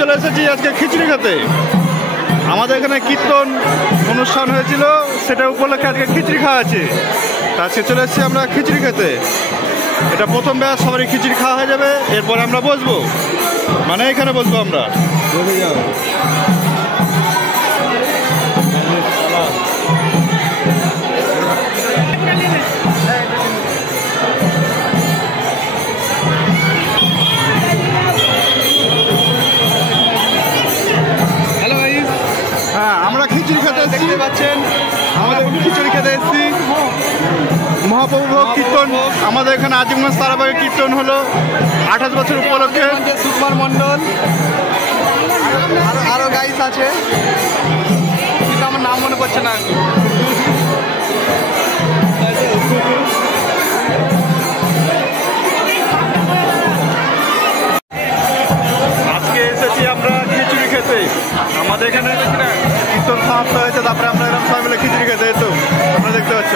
চলে এসেছি আজকে খিচুড়ি খেতে। আমাদের এখানে কীর্তন অনুষ্ঠান হয়েছিল, সেটা উপলক্ষে আজকে খিচুড়ি খাওয়া আছে। আজকে চলে এসেছি আমরা খিচুড়ি খেতে। এটা প্রথম ব্যাচ, সবারই খিচুড়ি খাওয়া হয়ে যাবে, এরপরে আমরা বসবো, মানে এখানে বসবো আমরা। বসে যাও। আমরা খিচুড়ি খেতে দেখতে পাচ্ছেন, আমাদের খিচুড়ি খেতে এসেছি। মহাপ্রভু ভোগ কীর্তন আমাদের এখানে আজিমগঞ্জ তারাবাগে কীর্তন হলো 28 বছর উপলক্ষে। সুকুমার মন্ডল আরো গাইস আছে, কিন্তু আমার নাম মনে পড়ছে না। আজকে এসেছি আমরা খিচুড়ি খেতে। আমাদের এখানে কীর্তন সমাপ্ত হয়েছে, তারপরে আমরা এরকম সবাই মিলে খিচুড়ি খেতে। তো আপনারা দেখতে পাচ্ছ।